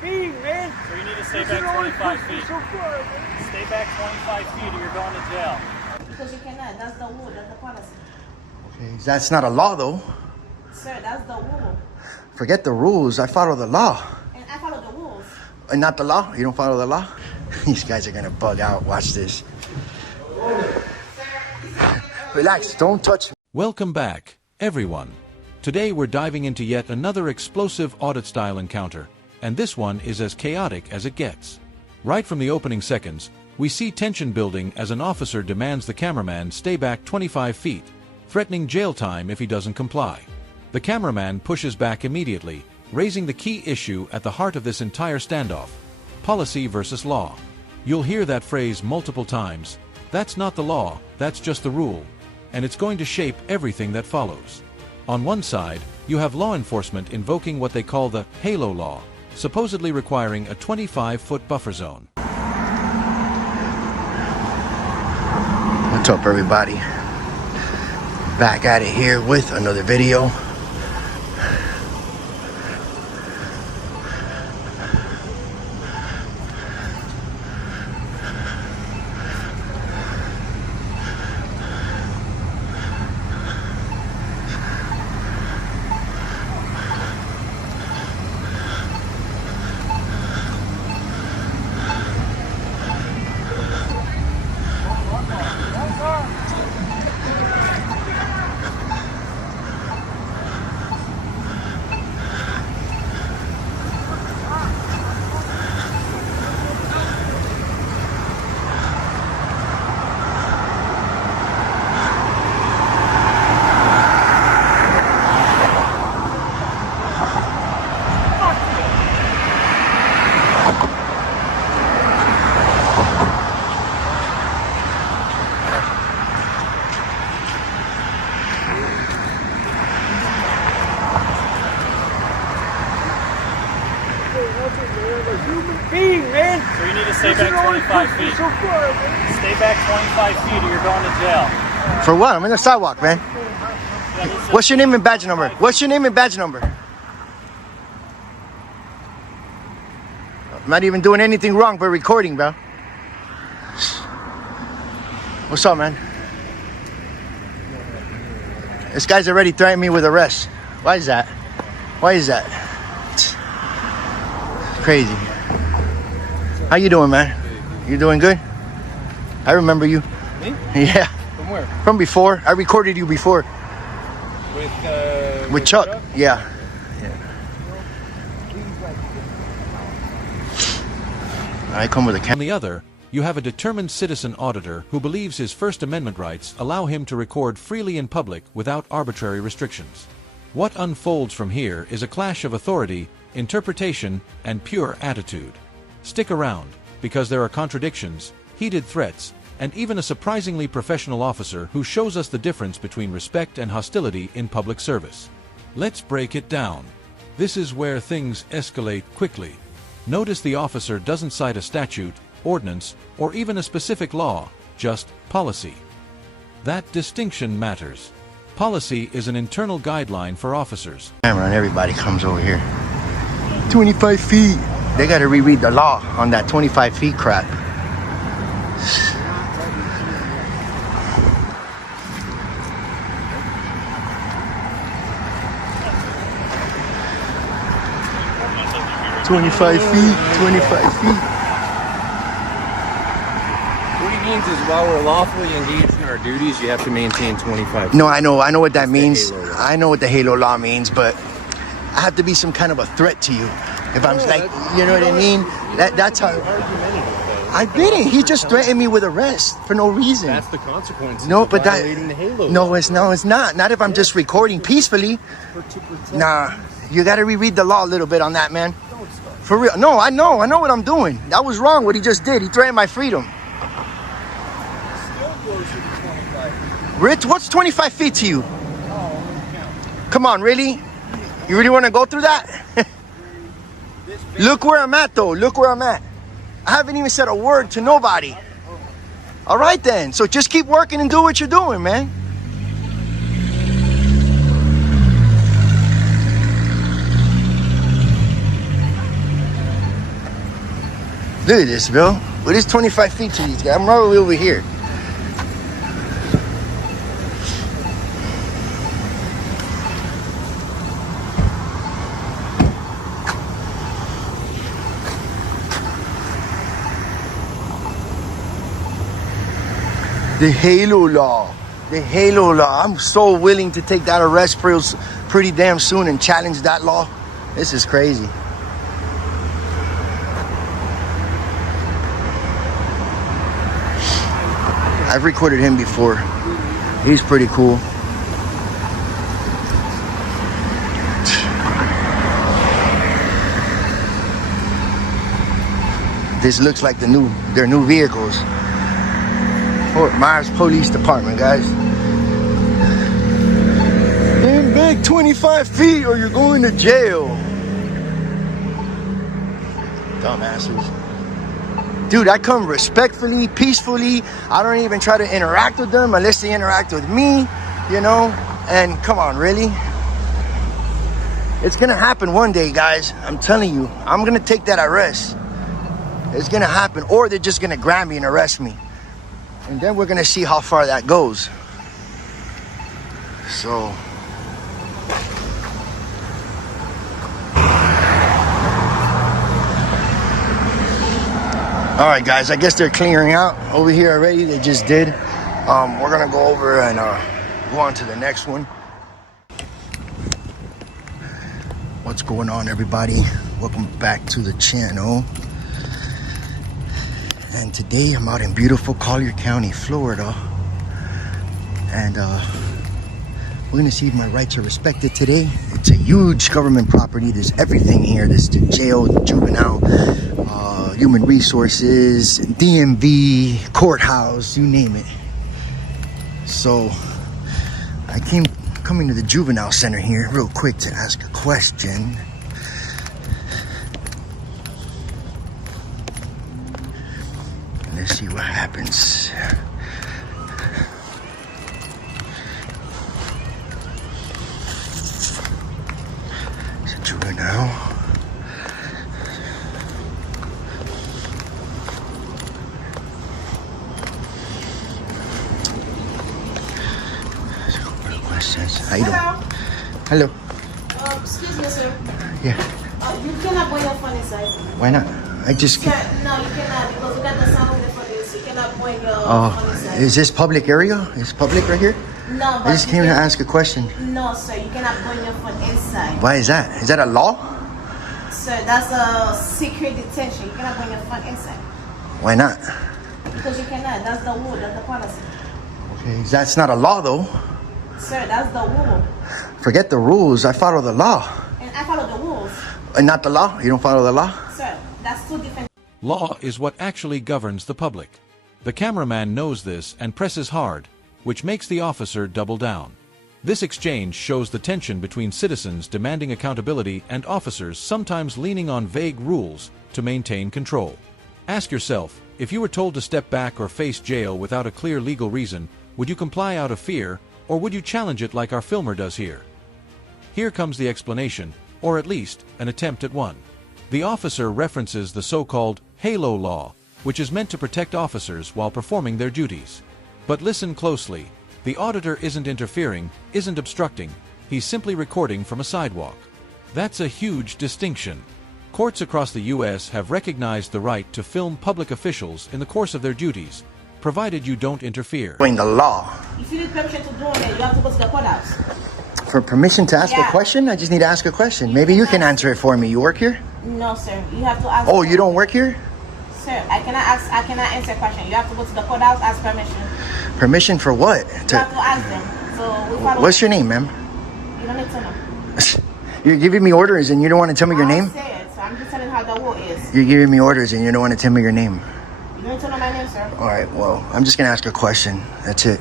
Being, man. So you need to stay back 25 feet. Stay back 25 feet or you're going to jail. Because you cannot. That's the rule. That's the policy. Okay, that's not a law, though. Sir, that's the rule. Forget the rules. I follow the law. And I follow the rules. And not the law? You don't follow the law? These guys are gonna bug out. Watch this. Relax. Don't touch me. Welcome back, everyone. Today we're diving into yet another explosive audit-style encounter, and this one is as chaotic as it gets. Right from the opening seconds, we see tension building as an officer demands the cameraman stay back 25 feet, threatening jail time if he doesn't comply. The cameraman pushes back immediately, raising the key issue at the heart of this entire standoff: policy versus law. You'll hear that phrase multiple times. That's not the law, that's just the rule. And it's going to shape everything that follows. On one side, you have law enforcement invoking what they call the halo law, supposedly requiring a 25-foot buffer zone. What's up, everybody? Back at it here with another video. Being, man. So you need to stay back 25 feet. Stay back 25 feet or you're going to jail. For what? I'm in the sidewalk, man. What's your name and badge number? What's your name and badge number? I'm not even doing anything wrong but recording, bro. What's up, man? This guy's already threatening me with arrest. Why is that? Why is that? It's crazy. How you doing, man? You doing good? I remember you. Me? Yeah. From where? From before. I recorded you before. With Chuck? Yeah. I come with a On camera. the other, you have a determined citizen auditor who believes his First Amendment rights allow him to record freely in public without arbitrary restrictions. What unfolds from here is a clash of authority, interpretation, and pure attitude. Stick around, because there are contradictions, heated threats, and even a surprisingly professional officer who shows us the difference between respect and hostility in public service. Let's break it down. This is where things escalate quickly. Notice the officer doesn't cite a statute, ordinance, or even a specific law, just policy. That distinction matters. Policy is an internal guideline for officers. Camera and everybody comes over here. 25 feet. They got to reread the law on that 25 feet crap. "25 feet, 25 feet." What he means is while we're lawfully engaged in our duties, you have to maintain 25 feet. No, I know what that That's the means. halo law. I know what the halo law means, but I have to be some kind of a threat to you. If I'm like, you know what I mean? That's how. I didn't. He just threatened me with arrest for no reason. That's the consequence. No, of but that. violating the halo No, law. it's not. Not if I'm just recording peacefully. Nah, you got to reread the law a little bit on that, man. For real. No, I know what I'm doing. That was wrong. What he just did. He threatened my freedom. Rich, what's 25 feet to you? Come on, really? You really want to go through that? Look where I'm at, though. Look where I'm at. I haven't even said a word to nobody. All right, then. So just keep working and do what you're doing, man. Look at this, Bill. What is 25 feet to these guys? I'm probably over here. The Halo Law. The Halo Law. I'm so willing to take that arrest pretty damn soon and challenge that law. This is crazy. I've recorded him before. He's pretty cool. This looks like their new vehicles. Fort Myers Police Department, guys. Stand back 25 feet or you're going to jail. Dumbasses. Dude, I come respectfully, peacefully. I don't even try to interact with them unless they interact with me, you know? And come on, really? It's gonna happen one day, guys. I'm telling you, I'm gonna take that arrest. It's gonna happen, or they're just gonna grab me and arrest me. And then we're gonna see how far that goes. So. All right, guys, I guess they're clearing out over here already. They just did. We're gonna go over and go on to the next one. What's going on, everybody? Welcome back to the channel. And today I'm out in beautiful Collier County, Florida. And we're gonna see if my rights are respected today. It's a huge government property. There's everything here. There's the jail, the juvenile, human resources, DMV, courthouse, you name it. So I coming to the juvenile center here real quick to ask a question. Let's see what happens. It's a juvenile. How you doing? Hello. Excuse me, sir. Yeah. You cannot bring your phone inside. Why not? I just Sir, can't. no, you cannot because we got the sound of the police. You cannot bring your phone inside. Is this public area? Is public right here? No, but I just came to ask a question. No, sir, you cannot bring your phone inside. Why is that? Is that a law? Sir, that's a secret detention. You cannot bring your phone inside. Why not? Because you cannot. That's the rule. That's the policy. Okay, that's not a law though. Sir, that's the rule. Forget the rules. I follow the law. And I follow the rules. And not the law? You don't follow the law? Sir, that's two different. Law is what actually governs the public. The cameraman knows this and presses hard, which makes the officer double down. This exchange shows the tension between citizens demanding accountability and officers sometimes leaning on vague rules to maintain control. Ask yourself, if you were told to step back or face jail without a clear legal reason, would you comply out of fear, or would you challenge it like our filmer does here? Here comes the explanation, or at least an attempt at one. The officer references the so-called Halo Law, which is meant to protect officers while performing their duties. But listen closely. The auditor isn't interfering, isn't obstructing. He's simply recording from a sidewalk. That's a huge distinction. Courts across the U.S. have recognized the right to film public officials in the course of their duties, provided you don't interfere. Following the law. If you need permission to do it, you have to go to the courthouse. For permission to ask a Yeah. question? I just need to ask a question. Maybe you can answer it for me. You work here? No, sir. You have to ask. Oh, you don't work here? Sir, I cannot answer a question. You have to go to the courthouse, ask permission. Permission for what? You have to ask them. So we follow. What's your name, ma'am? You don't need to know. You're giving me orders and you don't want to tell me your name? I say it, so I'm just telling how the rule is. You're giving me orders and you don't want to tell me your name. You don't need to know my name, sir. All right, well, I'm just going to ask a question. That's it.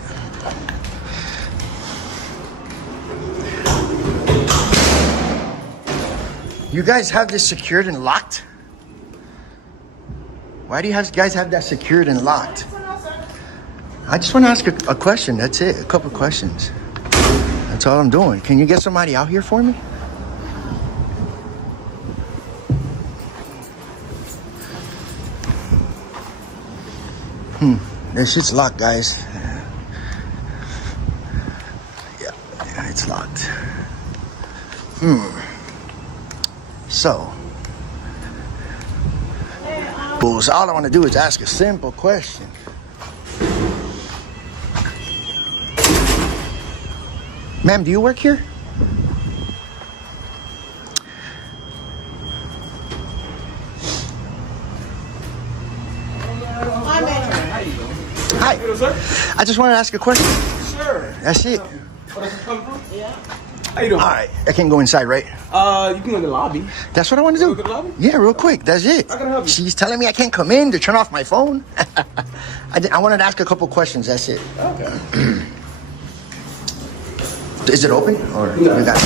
You guys have this secured and locked? Why do you guys have that secured and locked? I just want to ask a question. That's it. A couple questions. That's all I'm doing. Can you get somebody out here for me? This shit's locked, guys. Yeah, it's locked. So, bulls, all I want to do is ask a simple question. Ma'am, do you work here? Hi. I just wanted to ask a question. Sure. That's it. Yeah. How you doing? All right. I can go inside, right? You can go to the lobby. That's what I want to do. Go to the lobby? Yeah, real quick. That's it. How can I help you? She's telling me I can't come in to turn off my phone. I wanted to ask a couple questions. That's it. Okay. Is it open? Or No. you got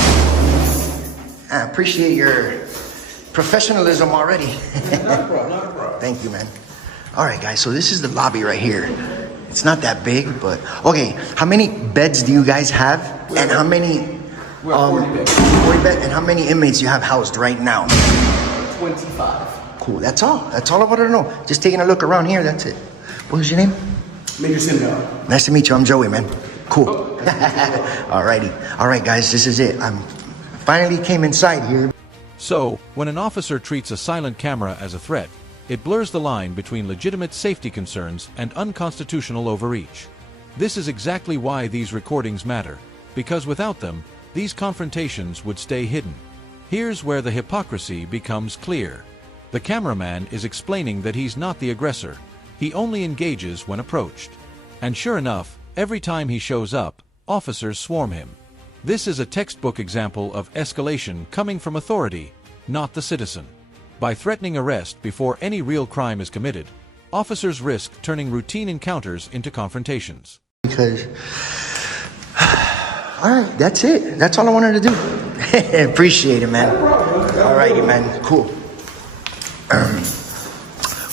I appreciate your professionalism already. Not a problem. Not a problem. Thank you, man. All right, guys. So this is the lobby right here. It's not that big, but okay. How many beds do you guys have, and how many? We're 40 beds. 40 beds, and how many inmates you have housed right now? 25. Cool. That's all. That's all I wanted to know. Just taking a look around here. That's it. What was your name? Major Sindel. Nice to meet you. I'm Joey, man. Cool. Alrighty. All right, guys. This is it. I'm finally came inside here. So, when an officer treats a silent camera as a threat, it blurs the line between legitimate safety concerns and unconstitutional overreach. This is exactly why these recordings matter, because without them, these confrontations would stay hidden. Here's where the hypocrisy becomes clear. The cameraman is explaining that he's not the aggressor. He only engages when approached. And sure enough, every time he shows up, officers swarm him. This is a textbook example of escalation coming from authority, not the citizen. By threatening arrest before any real crime is committed, officers risk turning routine encounters into confrontations. Because, all right, that's it. That's all I wanted to do. Appreciate it, man. All righty, man. Cool.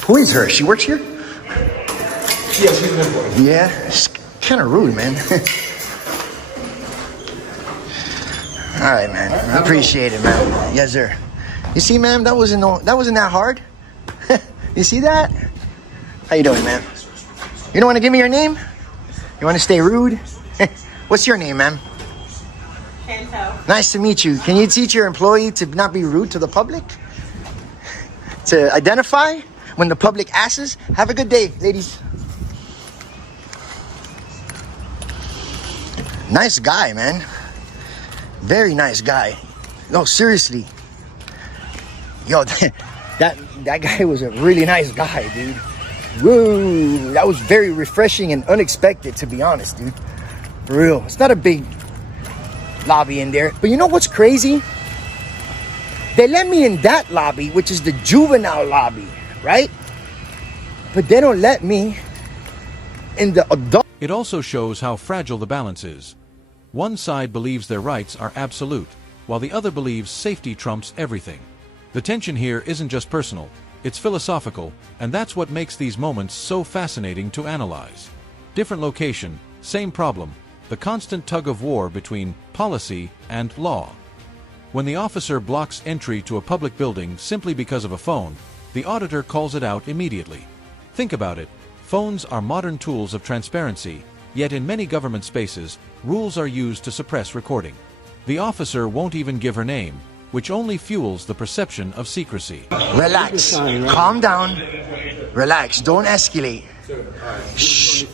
Who is her? She works here? Yeah, she's an employee. Yeah, it's kind of rude, man. All right, man. I appreciate it, man. Yes, sir. You see, ma'am, that wasn't that hard. You see that? How you doing, ma'am? You don't want to give me your name? You want to stay rude? What's your name, ma'am? Chantel. Nice to meet you. Can you teach your employee to not be rude to the public? To identify when the public asks? Have a good day, ladies. Nice guy, man. Very nice guy. No, seriously. Yo, that guy was a really nice guy, dude. Woo, that was very refreshing and unexpected, to be honest, dude. For real. It's not a big lobby in there. But you know what's crazy? They let me in that lobby, which is the juvenile lobby, right? But they don't let me in the adult. It also shows how fragile the balance is. One side believes their rights are absolute, while the other believes safety trumps everything. The tension here isn't just personal, it's philosophical, and that's what makes these moments so fascinating to analyze. Different location, same problem, the constant tug of war between policy and law. When the officer blocks entry to a public building simply because of a phone, the auditor calls it out immediately. Think about it. Phones are modern tools of transparency, yet in many government spaces, rules are used to suppress recording. The officer won't even give her name, which only fuels the perception of secrecy. Relax. Calm down. Relax. Don't escalate. Shh.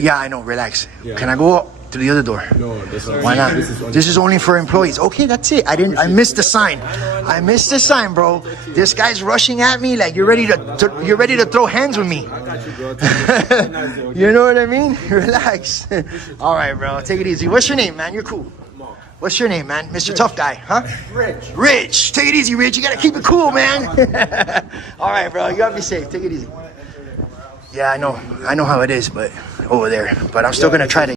Yeah, I know. Relax. Can I go to the other door? No, this Why not? This is only for employees. Okay, that's it. I missed the sign. I missed the sign, bro. This guy's rushing at me like you're ready to throw hands with me. You know what I mean? Relax. All right, bro. Take it easy. What's your name, man? You're cool. What's your name, man? Mr. Tough Guy, huh? Rich. Rich. Take it easy, Rich. You gotta keep it cool, man. All right, bro. You gotta be safe. Take it easy. Yeah, I know how it is, but over there. But I'm still gonna try to.